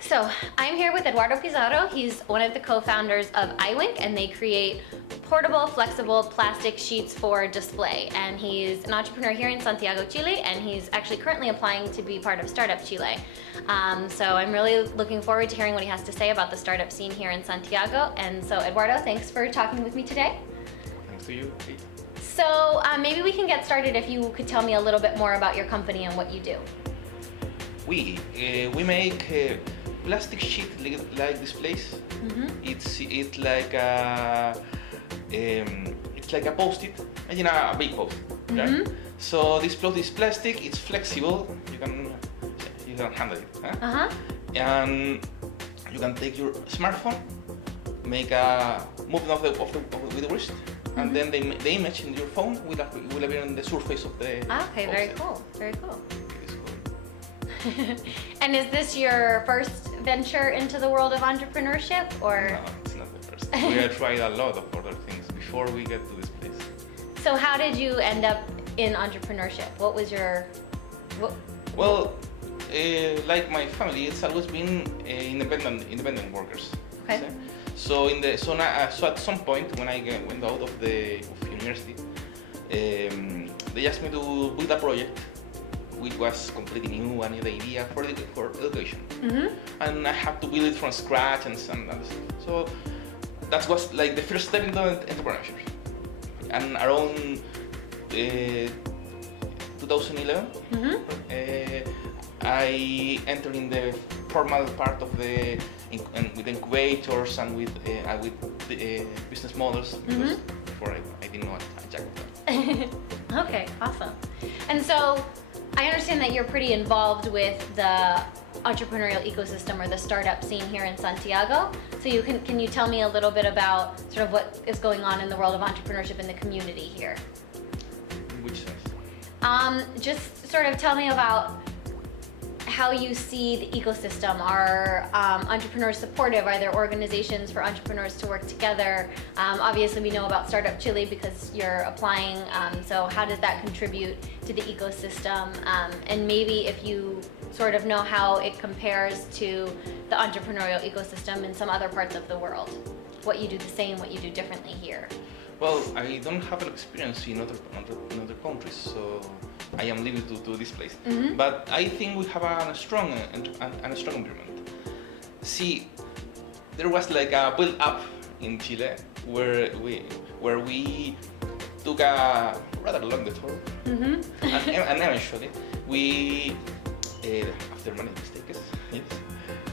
So I'm here with Eduardo Pizarro. He's one of the co-founders of iWink, and they create portable, flexible plastic sheets for display. And he's an entrepreneur here in Santiago, Chile, and he's actually currently applying to be part of Startup Chile. So I'm really looking forward to hearing what he has to say about the startup scene here in Santiago. And so Eduardo, thanks for talking with me today. Thanks to you, Kate. So maybe we can get started if you could tell me a little bit more about your company and what you do. We make plastic sheet like displays. Mm-hmm. It's like a post-it. Imagine a big post-it. Mm-hmm. Right? So this plastic. It's flexible. You can handle it. Huh? Uh-huh. And you can take your smartphone, make a movement with the wrist, and then the image in your phone will appear on the surface of the. Okay, very post-it. cool. Very cool. It is cool. And is this your first venture into the world of entrepreneurship, or? No, it's not the first. We have tried a lot of other things before we get to this place. So how did you end up in entrepreneurship? What was your? Well, like my family, it's always been independent workers. Okay. So at some point when I went out of university, they asked me to build a project which was completely new, a new idea for education. Mm-hmm. And I have to build it from scratch and so that was like the first step into entrepreneurship. And around 2011, I entered in the formal part of with incubators and with business models, because before I didn't know a jack of that. Okay, awesome. And so I understand that you're pretty involved with the entrepreneurial ecosystem or the startup scene here in Santiago. So can you tell me a little bit about sort of what is going on in the world of entrepreneurship in the community here? In which sense? Just sort of tell me about how you see the ecosystem. Are entrepreneurs supportive? Are there organizations for entrepreneurs to work together? Obviously we know about Startup Chile because you're applying, so how does that contribute to the ecosystem? And maybe if you sort of know how it compares to the entrepreneurial ecosystem in some other parts of the world. What you do the same, what you do differently here. Well, I don't have an experience in other countries, so I am living to this place. Mm-hmm. But I think we have a strong environment. See, there was like a build-up in Chile where we took a rather long detour, and eventually we, after many mistakes,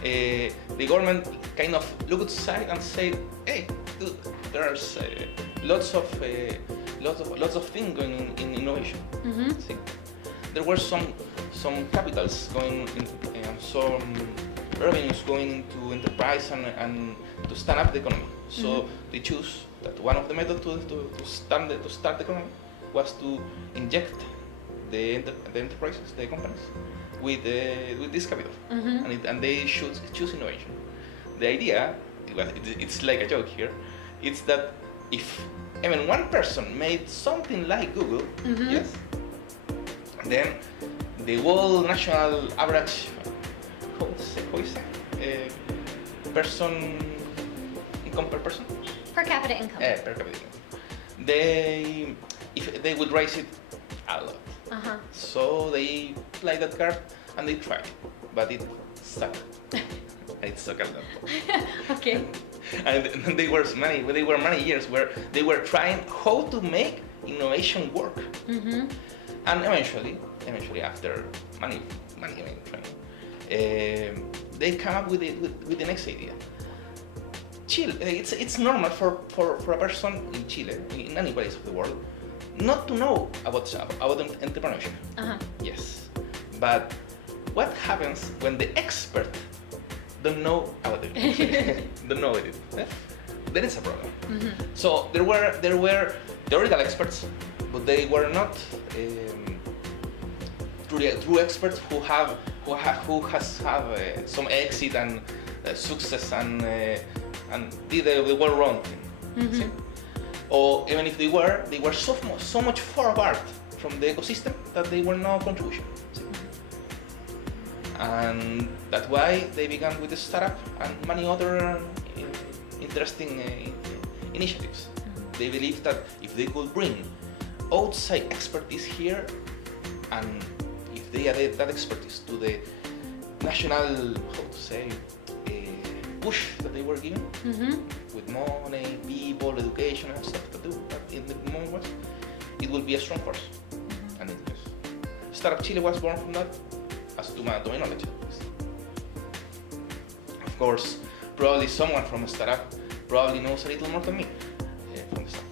the government kind of looked aside and said, "Hey, dude, there's lots of things going in innovation." See, there were some capitals going in, some revenues going into enterprise and to stand up the economy. So they choose that one of the methods to start the economy was to inject the enterprises, the companies, with this capital, and they should choose innovation. The idea, it's like a joke here, it's that if even one person made something like Google, yes, then the whole national average, person income per person, Per capita income. per capita income, they would raise it a lot. So they played that card and they tried, but it sucked. It sucked a lot. Okay. And there were many years where they were trying how to make innovation work. And eventually after many trying, they come up with the next idea. Chile, it's normal for a person in Chile, in any place of the world, not to know about entrepreneurship. Yes, but what happens when the expert don't know about it? Don't know it. Then it's a problem. So there were theoretical experts, but they were not true experts who has some exit and success and did the well wrong thing. Or even if they were so much far apart from the ecosystem that they were no contribution. And that's why they began with the startup and many other interesting initiatives. They believe that if they could bring outside expertise here, and if they added that expertise to the national, push that they were given, with money, people, education, and stuff to do, but in the moment, it will be a strong force. And it is. Startup Chile was born from that, as to my knowledge. Of course, probably someone from a startup probably knows a little more than me from the start.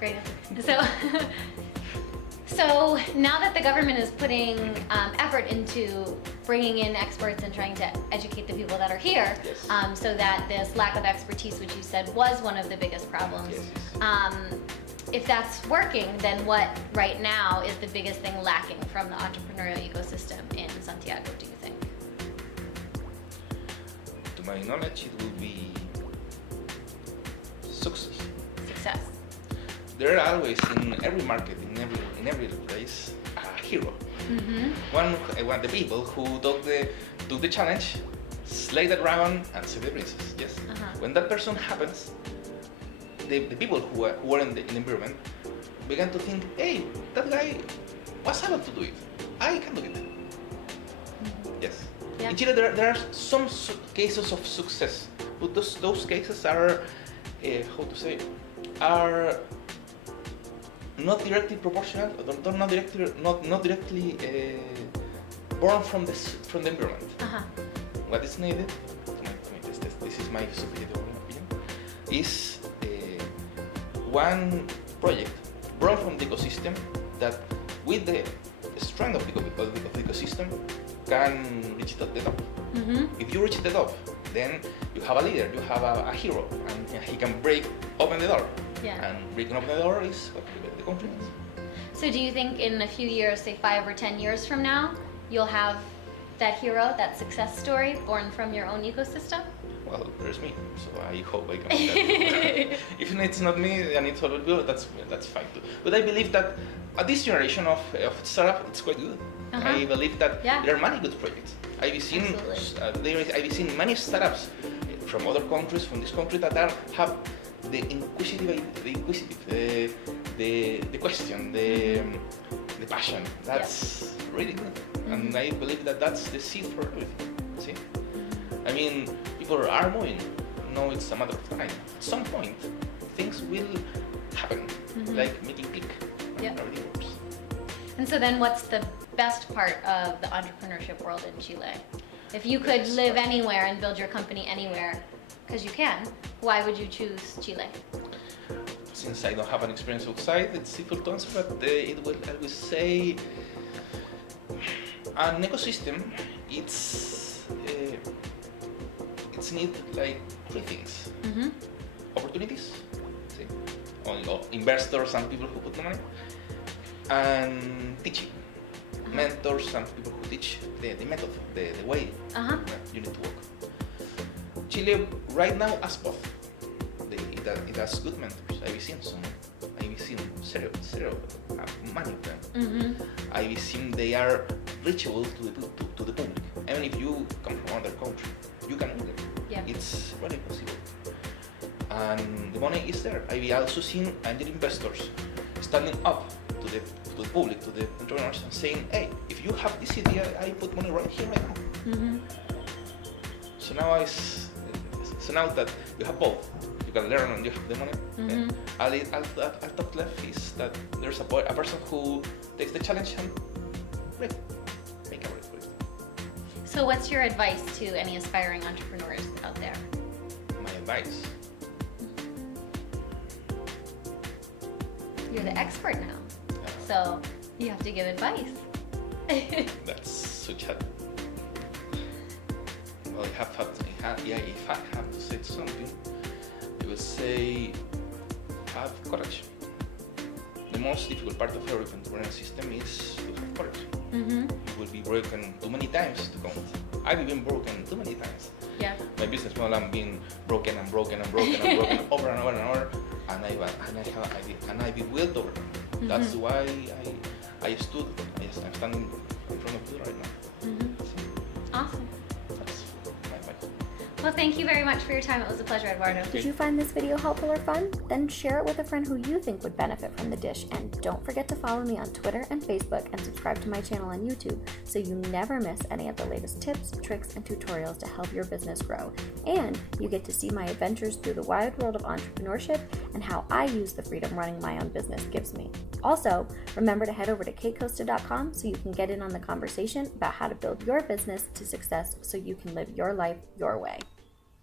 Great. So now that the government is putting effort into bringing in experts and trying to educate the people that are here, yes. So that this lack of expertise, which you said was one of the biggest problems, yes. If that's working, then what right now is the biggest thing lacking from the entrepreneurial ecosystem in Santiago, do you think? To my knowledge, it will be success. Success. There are always in every market, in every place, a hero. One the people who took the challenge, slay the dragon, and save the princess. Yes. When that person happens, the people who were in the environment began to think, hey, that guy was able to do it. I can do it. Yes. Yeah. In Chile, there are some cases of success, but those cases are, are not directly proportional, not directly born from the environment. What is needed, this is my subjective opinion, is one project born from the ecosystem that, with the strength of the ecosystem, can reach the top. If you reach the top, then you have a leader, you have a hero, and he can open the door. And breaking open the door is what the confidence. So do you think in a few years, say 5 or 10 years from now, you'll have that hero, that success story born from your own ecosystem? Well, there's me, so I hope I can do that. If it's not me and it's other people, that's fine too. But I believe that this generation of startup, it's quite good. I believe that there are many good projects. I've seen many startups from other countries, from this country, that have the the question, the passion. That's really good, and I believe that that's the seed for everything. See, I mean, people are moving. No, it's a matter of time. At some point, things will happen, like making click. Everything works. And so then, what's the best part of the entrepreneurship world in Chile? If you could live anywhere and build your company anywhere, because you can, why would you choose Chile? Since I don't have an experience outside, it's difficult to answer, but I will say an ecosystem, it's need like three things. Opportunities, see? Investors and people who put the money, and teaching. Mentors and people who teach the method, the way you need to work. Chile right now has both. It has good mentors. I've seen zero many of them. I've seen they are reachable to the public. Even if you come from another country, you can do it. It's very possible. And the money is there. I've also seen angel investors standing up to the public, to the entrepreneurs, and saying, hey, if you have this idea, I put money right here, right now. So now that you have both, you can learn and you have the money. I'll top left is that there's a person who takes the challenge and make a break for it. So what's your advice to any aspiring entrepreneurs out there? My advice? You're the expert now. So you have to give advice. That's such a... Well, if I have to say something, I would say have courage. The most difficult part of every entrepreneurial system is to have courage. You will be broken too many times to count. I've been broken too many times. My business model, I'm being broken and broken and broken and broken over and over and over, and I built over them. That's why I'm standing in front of you right now. Awesome. That's my point. Well, thank you very much for your time. It was a pleasure, Eduardo. Did you find this video helpful or fun? Then share it with a friend who you think would benefit from the dish, and don't forget to follow me on Twitter and Facebook and subscribe to my channel on YouTube so you never miss any of the latest tips, tricks, and tutorials to help your business grow. And you get to see my adventures through the wide world of entrepreneurship and how I use the freedom running my own business gives me. Also, remember to head over to Costa.com so you can get in on the conversation about how to build your business to success so you can live your life your way.